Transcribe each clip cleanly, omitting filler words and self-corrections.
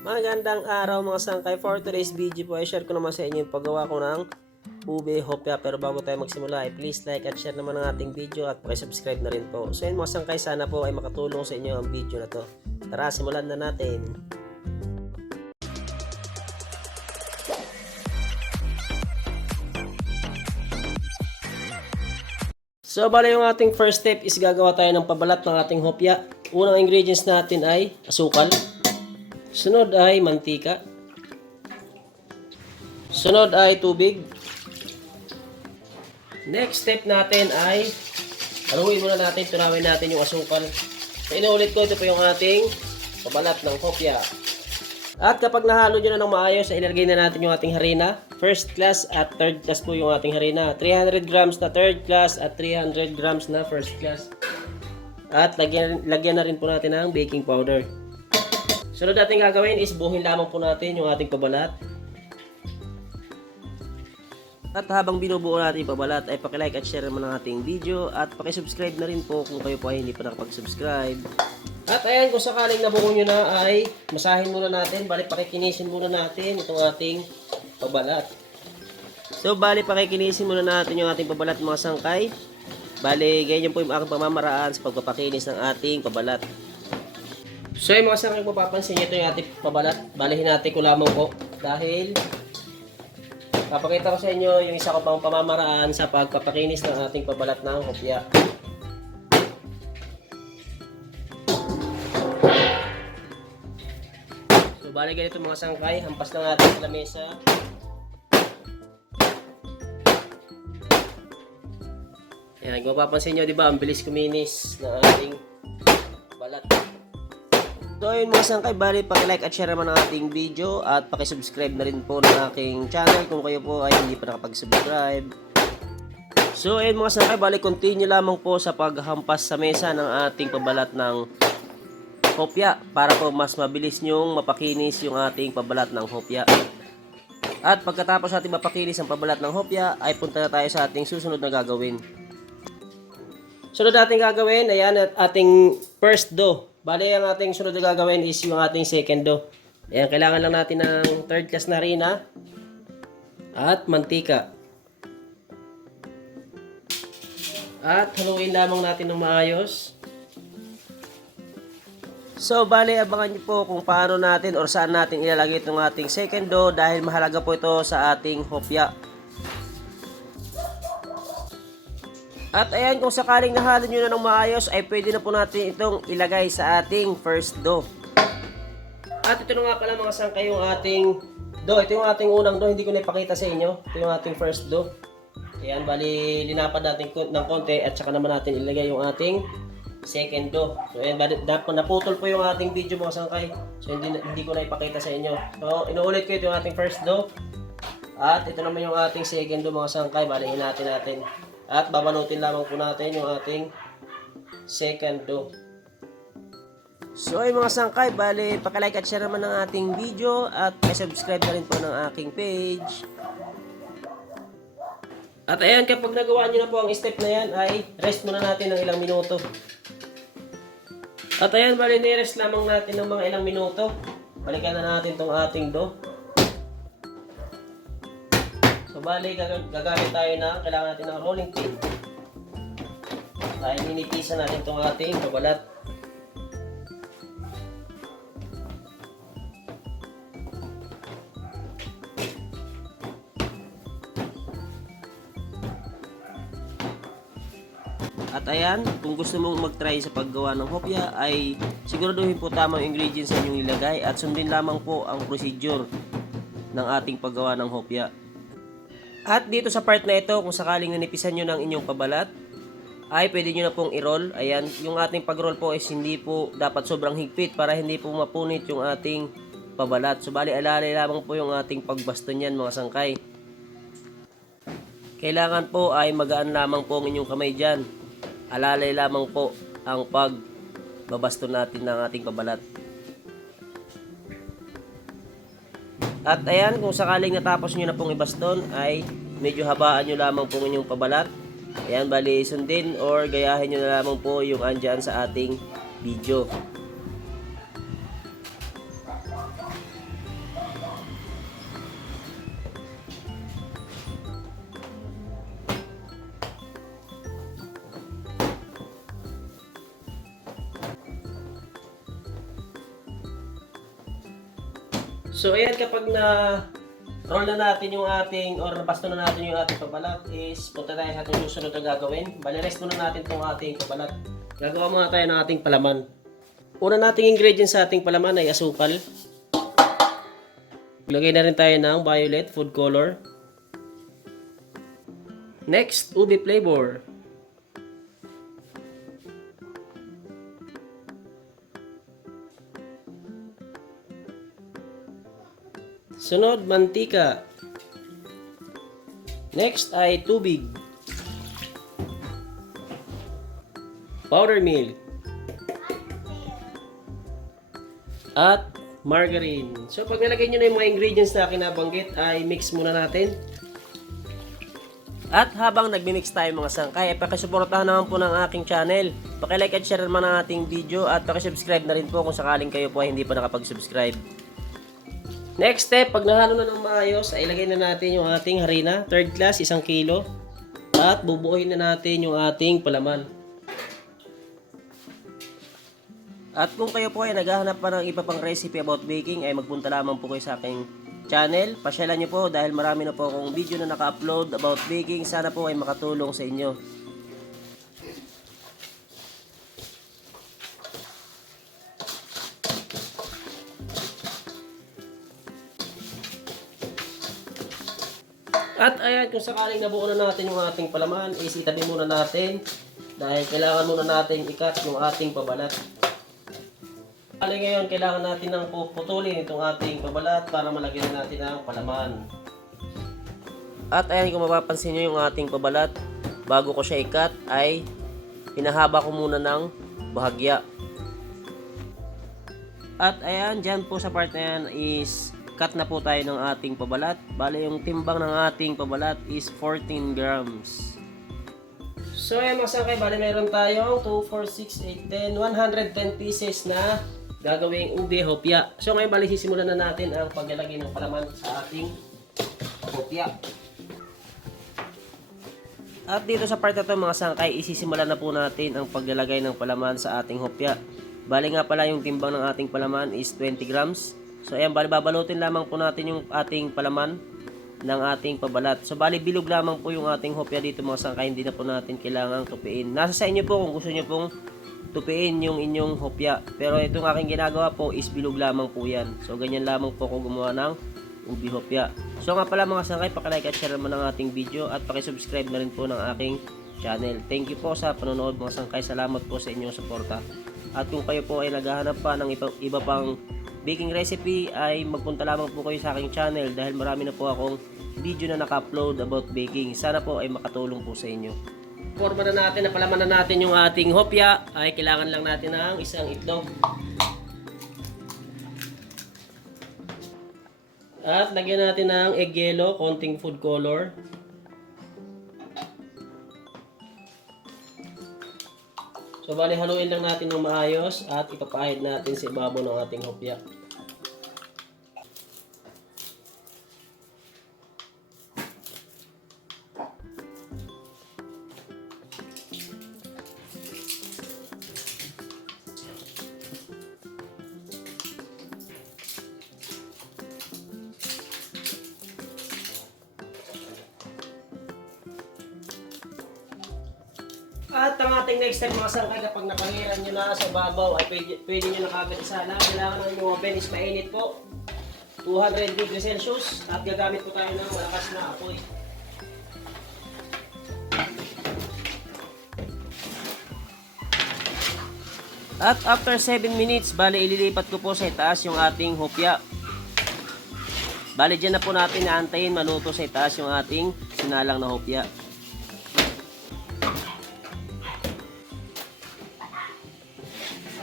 Magandang araw mga sangkay. For today's video po ay share ko naman sa inyo yung paggawa ko ng ube hopya. Pero bago tayo magsimula ay please like at share naman ang ating video at pakisubscribe na rin po. So yun mga sangkay, sana po ay makatulong sa inyo ang video na to. Tara, simulan na natin. So bali yung ating first step is gagawa tayo ng pabalat ng ating hopya. Unang ingredients natin ay asukal. Sunod ay mantika. Sunod ay tubig. Next step natin ay haluin muna natin, tunawin natin yung asukal. So inuulit ko, ito po yung ating pabalat ng hopya. At kapag nahalo nyo na ng maayos, ilagay na natin yung ating harina. First class at third class po yung ating harina. 300 grams na third class at 300 grams na first class. At lagyan na rin po natin ng baking powder. Sunod natin gagawin is buhin lamang po natin yung ating pabalat. At habang binubuo natin yung pabalat ay pakilike at share naman ang ating video. At pakisubscribe na rin po kung kayo po ay hindi pa nakapag-subscribe. At ayan, kung sakaling nabuo nyo na ay masahin muna natin. Bali pakikinisin muna natin itong ating pabalat. So bali pakikinisin muna natin yung ating pabalat mga sangkay. Bali ganyan po yung aking pamamaraan sa pagpapakinis ng ating pabalat. So yung mga sangkay, mapapansin nyo ito yung ating pabalat. Balihin natin ko lamang po dahil papakita ko sa inyo yung isa ko pang pamamaraan sa pagpapakinis ng ating pabalat ng hopya. So bali ganito mga sangkay, hampas lang natin sa lamesa. Ayan, kung mapapansin nyo, diba, ang bilis kuminis ng ating balat. So ayun mga sangkay, bali pakilike at share naman ang ating video at pakisubscribe na rin po ng aking channel kung kayo po ay hindi pa nakapag-subscribe. So ayun mga sangkay, bali continue lamang po sa paghampas sa mesa ng ating pabalat ng hopya para po mas mabilis nyong mapakinis yung ating pabalat ng hopya. At pagkatapos natin mapakinis ang pabalat ng hopya ay punta na tayo sa ating susunod na gagawin. Sunod natin gagawin, ayan, ating first dough. Bali, ang ating sunod na gagawin is yung ating second dough. Ayan, kailangan lang natin ng third class na harina at mantika. At haluin lamang natin ng maayos. So, bali, abangan nyo po kung paano natin or saan natin ilalagay itong ating second dough dahil mahalaga po ito sa ating hopya. At ayan, kung sakaling nahalo nyo na ng maayos ay pwede na po natin itong ilagay sa ating first dough. At ito na nga pala mga sangkay yung ating dough. Ito yung ating unang dough, hindi ko na ipakita sa inyo. Ito yung ating first dough. Ayan, bali linapad natin ng konti at saka naman natin ilagay yung ating second dough. So ayan, naputol po yung ating video mga sangkay. So hindi ko na ipakita sa inyo. So inuulit ko ito yung ating first dough. At ito naman yung ating second dough mga sangkay. Bali natin. At babalutin lamang po natin yung ating second dough. So ay mga sangkay, bali pakilike at share naman ng ating video at subscribe na rin po ng aking page. At ayan, kapag nagawa nyo na po ang step na yan ay rest muna natin ng ilang minuto. At ayan, bali ni-rest lamang natin ng mga ilang minuto. Balikan na natin tong ating dough. So bali gagamit tayo na, kailangan natin ng rolling pin. Dahil ninipisan natin itong ating pabalat. At ayan, kung gusto mong mag-try sa paggawa ng hopya ay siguraduhin po tamang ingredients sa inyong ilagay at sundin lamang po ang procedure ng ating paggawa ng hopya. At dito sa part na ito, kung sakaling nanipisan nyo ng inyong pabalat, ay pwede nyo na pong i-roll. Ayan, yung ating pag-roll po is hindi po dapat sobrang higpit para hindi po mapunit yung ating pabalat. So bali alalay lamang po yung ating pagbaston yan mga sangkay. Kailangan po ay magaan lamang po ang inyong kamay dyan. Alalay lamang po ang pagbabaston natin ng ating pabalat. At ayan, kung sakaling natapos nyo na pong ibaston ay medyo habaan nyo lamang po inyong pabalat. Ayan, bali sundin or gayahin nyo na lamang po yung andyan sa ating video. So ayan, kapag na roll na natin yung ating or napasto na natin yung ating pabalat is punta tayo sa ating susunod na gagawin. Bali-rest muna natin itong ating pabalat. Gagawa muna tayo ng ating palaman. Una nating ingredients sa ating palaman ay asukal. Lagay na rin tayo ng violet food color. Next, ube flavor. Sunod, mantika. Next ay tubig. Powder milk. At margarine. So pag nalagay nyo na yung mga ingredients na kinabanggit ay mix muna natin. At habang nagmi-mix tayo mga sangkay, pakisuportahan naman po ng aking channel. Paki-like at share naman ang ating video at paki-subscribe na rin po kung sakaling kayo po ay hindi pa nakapag-subscribe. Next step, pag nahalo na ng maayos, ay ilagay na natin yung ating harina, third class, 1 kilo. At bubuuin na natin yung ating palaman. At kung kayo po ay naghahanap pa ng iba pang recipe about baking, ay magpunta lamang po kayo sa aking channel. Pasyalan nyo po dahil marami na po akong video na naka-upload about baking. Sana po ay makatulong sa inyo. At ayan, kung sakaling nabuo na natin yung ating palaman, is itabi muna natin dahil kailangan muna natin i-cut yung ating pabalat. Ngayon, kailangan natin ng puputulin itong ating pabalat para malagyan natin ang palaman. At ayan, kung mapapansin nyo yung ating pabalat, bago ko siya i-cut ay hinahaba ko muna ng bahagya. At ayan, dyan po sa part na yan is cut na po tayo ng ating pabalat. Bale, yung timbang ng ating pabalat is 14 grams. So ayan mga sangkay, bale meron tayong 2, 4, 6, 8, 10, 110 pieces na gagawing ube hopya. So ngayon bale sisimulan na natin ang paglalagay ng palaman sa ating hopya. At dito sa part na to mga sangkay, isisimulan na po natin ang paglalagay ng palaman sa ating hopya. Bale nga pala yung timbang ng ating palaman is 20 grams. So ayan, bali babalutin lamang po natin yung ating palaman ng ating pabalat. So bali bilog lamang po yung ating hopya dito mga sangkay, hindi na po natin kailangang tupiin. Nasa sa inyo po kung gusto nyo pong tupiin yung inyong hopya. Pero itong aking ginagawa po is bilog lamang po yan. So ganyan lamang po ako gumawa ng ubi hopya. So nga pala mga sangkay, paki-like at share naman ng ating video at paki-subscribe na rin po ng aking channel. Thank you po sa panonood mga sangkay. Salamat po sa inyong suporta. At kung kayo po ay naghahanap pa ng iba pang baking recipe ay magpunta lamang po kayo sa aking channel dahil marami na po akong video na naka-upload about baking. Sana po ay makatulong po sa inyo. Forma na natin, napalaman na natin yung ating hopya ay kailangan lang natin ng isang itlog. At lagyan natin ng egg yellow, konting food color. So bali haluin lang natin ng maayos at ipapahid natin sa ibabaw ng ating hopya. At ang ating next step mga sangkay, kapag napahiran nyo na sa babaw ay pwede nyo na kagad isala. Kailangan ng inyong oven is mainit po, 200 degrees Celsius, at gagamit po tayo ng malakas na apoy. At after 7 minutes, bali ililipat ko po sa itaas yung ating hopya. Bali dyan na po natin naantayin maluto sa itaas yung ating sinalang na hopya.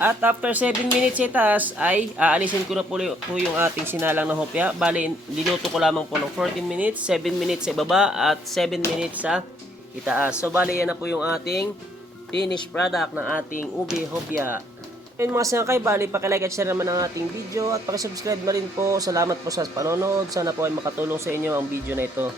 At after 7 minutes sa itaas ay aalisin ko na po yung ating sinalang na hopya. Bali, linuto ko lamang po ng 14 minutes, 7 minutes sa ibaba at 7 minutes sa itaas. So bali, yan na po yung ating finished product ng ating ube hopya. Ayun mga sangkay, bali paki-like at share naman ang ating video at paki-subscribe na rin po. Salamat po sa panonood. Sana po ay makatulong sa inyo ang video na ito.